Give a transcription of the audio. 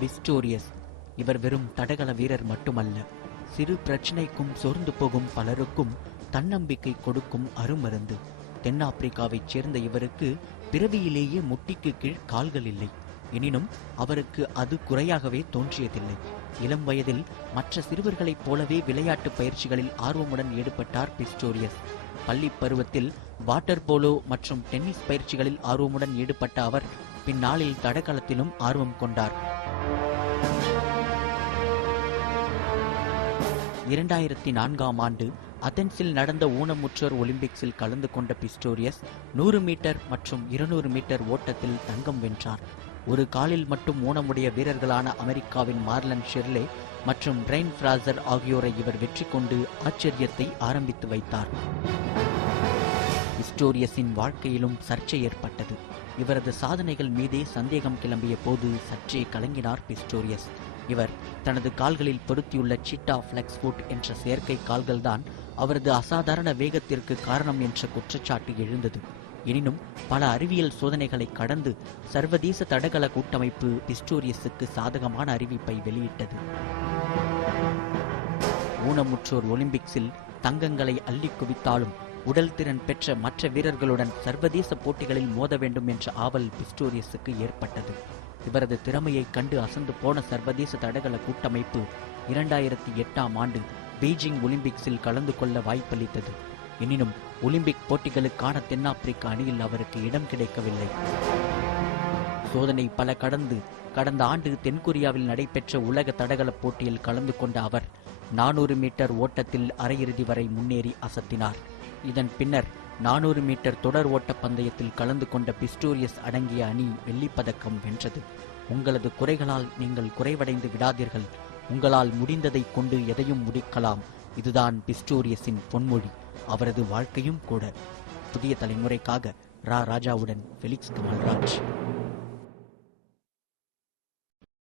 Pistorius. இவர் வெறும் தடகள வீரர் மட்டுமல்ல, சிறு பிரச்சனைக்கும் சோர்ந்து போகும் பலருக்கும் தன்னம்பிக்கை கொடுக்கும் அருமருந்து. தென்னாப்பிரிக்காவைச் சேர்ந்த இவருக்கு பிறவியிலேயே முட்டிக்கு கீழ் கால்கள் இல்லை. எனினும் அவருக்கு அது குறையாகவே தோன்றியதில்லை. இளம் வயதில் மற்ற சிறுவர்களைப் போலவே விளையாட்டு பயிற்சிகளில் ஆர்வமுடன் ஈடுபட்டார் பிஸ்டோரியஸ். பள்ளி பருவத்தில் வாட்டர் போலோ மற்றும் டென்னிஸ் பயிற்சிகளில் ஆர்வமுடன் ஈடுபட்ட அவர் பின்னாளில் தடகளத்திலும் ஆர்வம் கொண்டார். 2004ஆம் ஆண்டு அத்தென்ஸில் நடந்த ஊனமுற்றோர் ஒலிம்பிக்ஸில் கலந்து கொண்ட பிஸ்டோரியஸ் 100 மீட்டர் மற்றும் 200 மீட்டர் ஓட்டத்தில் தங்கம் வென்றார். ஒரு காலில் மட்டும் ஊனமுடைய வீரர்களான அமெரிக்காவின் மார்லன் ஷெர்லே மற்றும் பிரைன் ஃப்ராசர் ஆகியோரை இவர் வெற்றி கொண்டு ஆச்சரியத்தை ஆரம்பித்து வைத்தார். பிஸ்டோரியஸின் வாழ்க்கையிலும் சர்ச்சை ஏற்பட்டது. இவரது சாதனைகள் மீதே சந்தேகம் கிளம்பிய போது சற்றே கலங்கினார் பிஸ்டோரியஸ். இவர் தனது கால்களில் பொருத்தியுள்ள சீட்டா ஃபிளெக்ஸ் ஃபுட் என்ற செயற்கை கால்கள்தான் அவரது அசாதாரண வேகத்திற்கு காரணம் என்ற குற்றச்சாட்டு எழுந்தது. எனினும் பல அறிவியல் சோதனைகளை கடந்து சர்வதேச தடகள கூட்டமைப்பு பிஸ்டோரியஸுக்கு சாதகமான அறிவிப்பை வெளியிட்டது. ஊனமுற்றோர் ஒலிம்பிக்ஸில் தங்கங்களை அள்ளி குவித்தாலும் உடல் திறன் பெற்ற மற்ற வீரர்களுடன் சர்வதேச போட்டிகளில் மோத வேண்டும் என்ற ஆவல் பிஸ்டோரியஸுக்கு ஏற்பட்டது. இவரது திறமையை கண்டு அசந்து போன சர்வதேச தடகள கூட்டமைப்பு 2008ஆம் ஆண்டு பெய்ஜிங் ஒலிம்பிக்ஸில் கலந்து கொள்ள வாய்ப்பளித்தது. எனினும் ஒலிம்பிக் போட்டிகளுக்கான தென்னாப்பிரிக்க அணியில் அவருக்கு இடம் கிடைக்கவில்லை. சோதனை பல கடந்த ஆண்டு தென்கொரியாவில் நடைபெற்ற உலக தடகள போட்டியில் கலந்து கொண்ட அவர் 400 மீட்டர் ஓட்டத்தில் அரையிறுதி வரை முன்னேறி அசத்தினார். இதன் பின்னர் 400 மீட்டர் தொடர் ஓட்ட பந்தயத்தில் கலந்து கொண்ட பிஸ்டோரியஸ் அடங்கிய அணி வெள்ளிப்பதக்கம் வென்றது. உங்களது குறைகளால் நீங்கள் குறைவடைந்து விடாதீர்கள். உங்களால் முடிந்ததை கொண்டு எதையும் முடிக்கலாம். இதுதான் பிஸ்டோரியஸின் பொன்மொழி. அவரது வாழ்க்கையும் கூட. புதிய தலைமுறைக்காக ராஜாவுடன் ஃபெலிக்ஸ் கமல்ராஜ்.